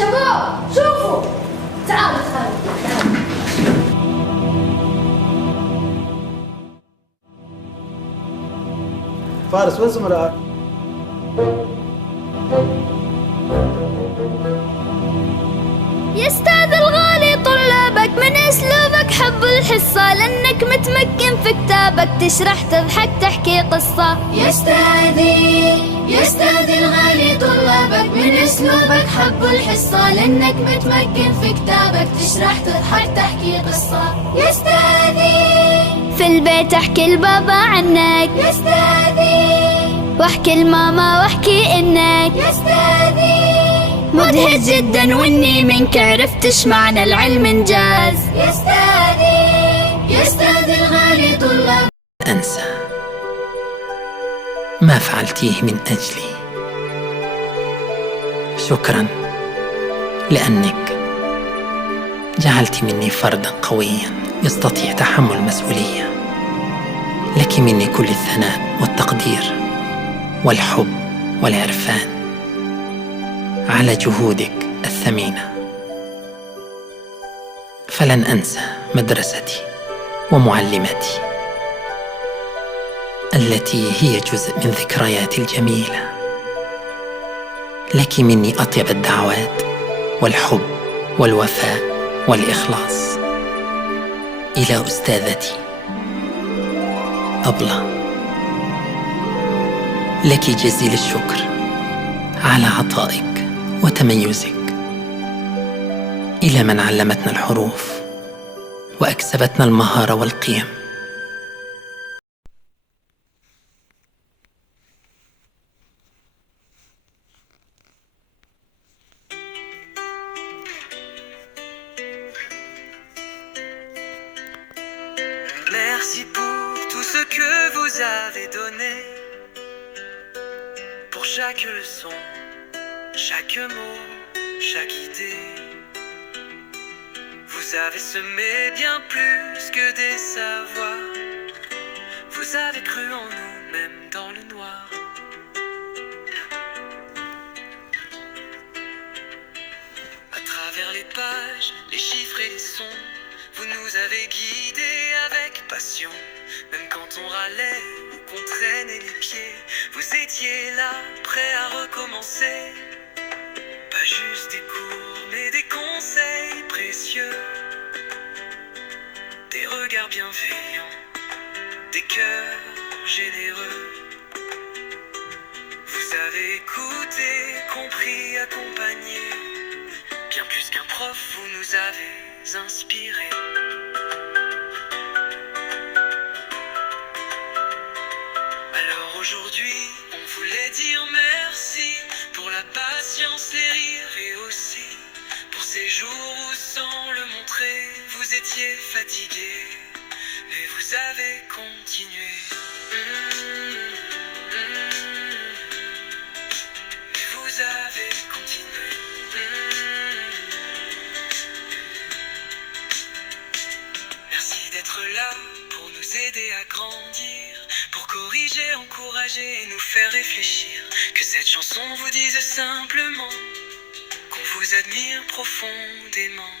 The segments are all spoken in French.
شباب شوفوا، تعالوا تعالوا. فارس وين زملائك؟ يا استاذ الغالي طلابك من اسلوبك حب الحصة، لانك متمكن في كتابك تشرح تضحك تحكي قصة. يا استاذي الغالي طلابك من اسلوبك حب الحصة، لانك متمكن في كتابك تشرح تضحك تحكي قصة. يا استاذي في البيت احكي لبابا عنك، يا استاذي واحكي لماما واحكي انك يا استاذي مدهش جدا، واني منك عرفت ايش معنى العلم انجاز. يا استاذي الغالي طلاب. أنسى ما فعلتيه من أجلي. شكرا لأنك جعلت مني فردا قويا يستطيع تحمل المسؤولية. لك مني كل الثناء والتقدير والحب والعرفان على جهودك الثمينة. فلن أنسى مدرستي ومعلمتي التي هي جزء من ذكرياتي الجميلة. لك مني أطيب الدعوات والحب والوفاء والإخلاص. إلى أستاذتي أبلة، لك جزيل الشكر على عطائك وتميزك. إلى من علمتنا الحروف وأكسبتنا المهارة والقيم. Merci pour tout ce que vous avez donné, pour chaque leçon, chaque mot, chaque idée. Vous avez semé bien plus que des savoirs. Vous avez cru en nous, même dans le noir. À travers les pages, les chiffres et les sons, vous nous avez guidés avec passion. Même quand on râlait ou qu'on traînait les pieds, vous étiez là, prêts à recommencer. Pas juste des cours, mais des conseils précieux. Des regards bienveillants, des cœurs généreux. Vous avez écouté, compris, accompagné. Bien plus qu'un prof, vous nous avez inspirés. Alors aujourd'hui, on voulait dire merci pour la patience, les rires et aussi pour ces jours où sans le montrer, vous étiez fatigués, mais vous avez continué. Mais vous avez continué. Merci d'être là pour nous aider à grandir, pour corriger, encourager et nous faire réfléchir. Que cette chanson vous dise simplement qu'on vous admire profondément.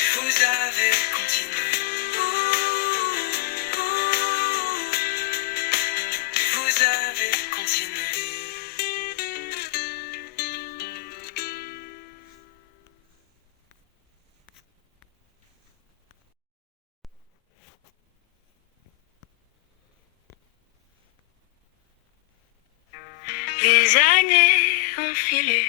Et vous avez continué. Et vous avez continué. Les années ont filé,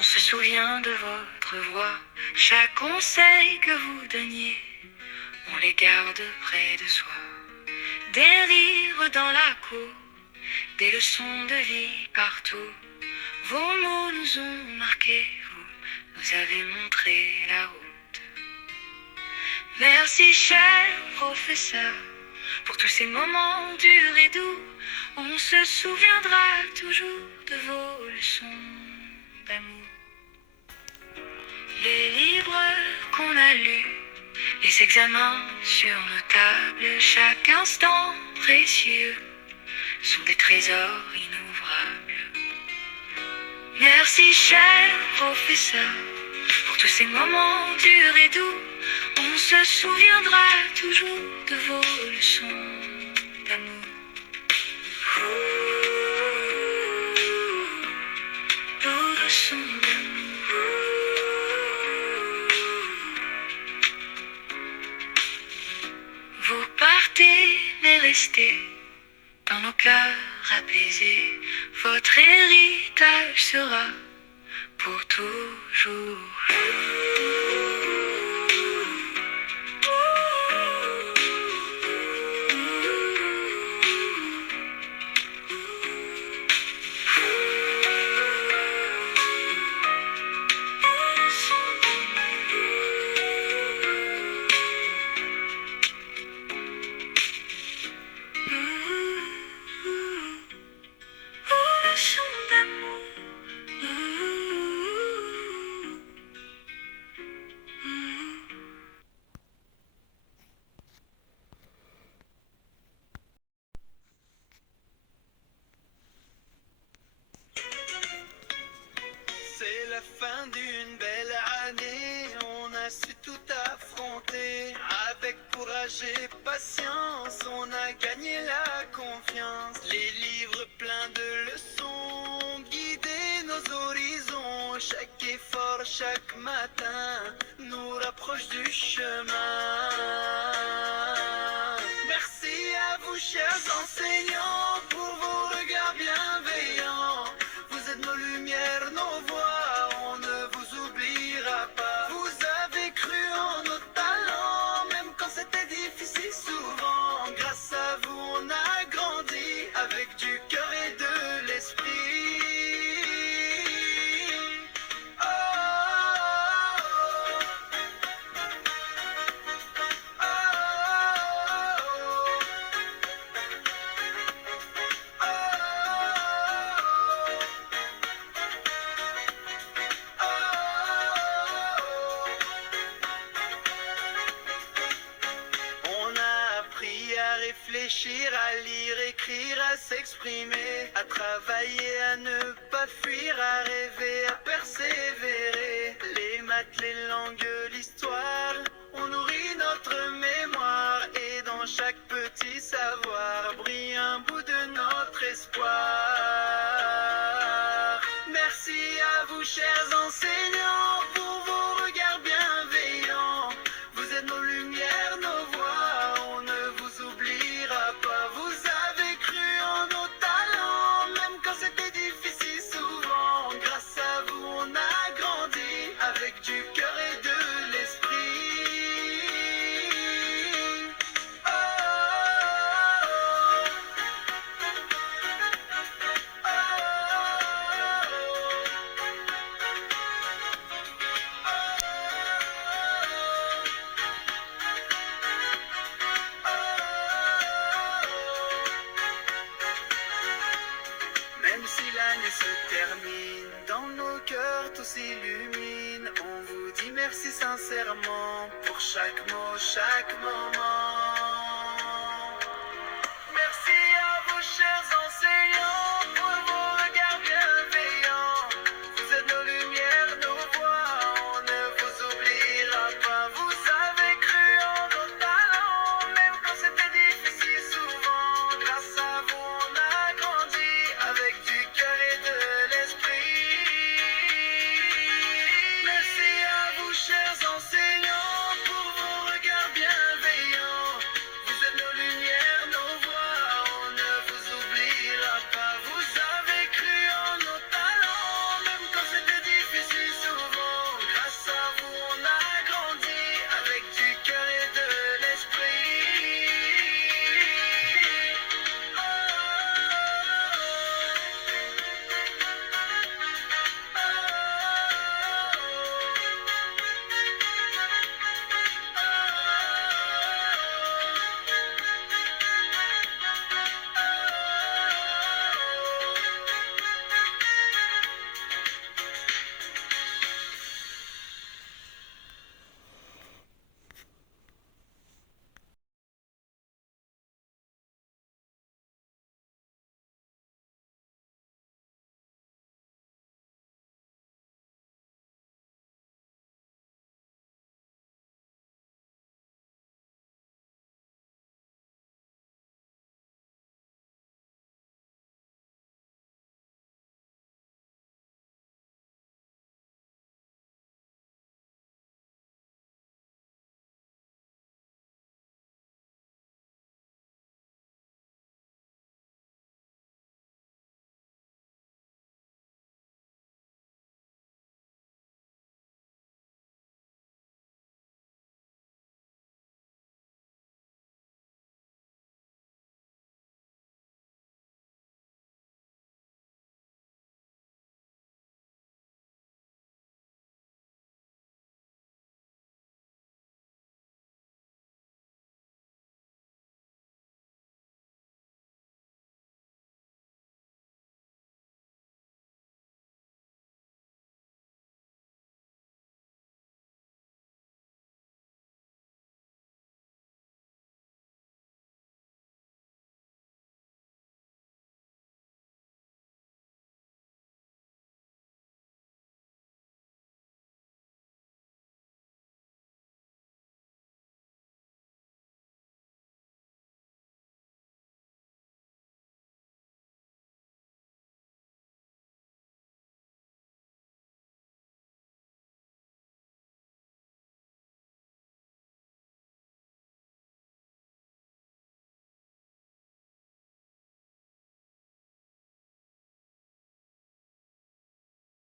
on se souvient de votre voix. Chaque conseil que vous donniez, on les garde près de soi. Des rires dans la cour, des leçons de vie partout. Vos mots nous ont marqués, vous nous avez montré la route. Merci cher professeur, pour tous ces moments durs et doux. On se souviendra toujours de vos leçons d'amour. Les livres qu'on a lus, les examens sur nos tables, chaque instant précieux. sont des trésors inoubliables. Merci cher professeur pour tous ces moments durs et doux. On se souviendra toujours de vos leçons d'amour. Vos leçons d'amour. Vous partez mais restez dans nos cœurs apaisés. Votre héritage sera pour toujours. C'est la fin d'une belle année, on a su tout affronter. Avec courage et patience, on a gagné la confiance. Les livres pleins de leçons, guider nos horizons. Chaque effort, chaque matin, nous rapproche du chemin. Merci à vous, chers enseignants, pour vos regards bienveillants. Vous êtes nos lumières, nos voix, on ne vous oubliera pas. Vous avez cru en nos talents, même quand c'était difficile souvent. Grâce à vous, on a grandi avec du cœur et de l'esprit. Oh, oh, oh, On a appris à réfléchir, à lire, écrire, à s'exprimer, à travailler, à ne pas fuir, à rêver, à persévérer. Les maths, les langues, l'histoire, on nourrit notre mémoire et dans chaque petit savoir brille un bout de notre espoir. Merci à vous, chers enseignants, pour vos regards bienveillants. Vous êtes nos lumières, nos voix, on ne vous oubliera pas. Vous avez cru en nos talents, même quand c'était difficile souvent. Grâce à vous, on a grandi avec du cœur et de l'esprit. Oh, Même si l'année se termine, dans nos cœurs tout s'illumine. On vous dit merci sincèrement pour chaque mot, chaque moment.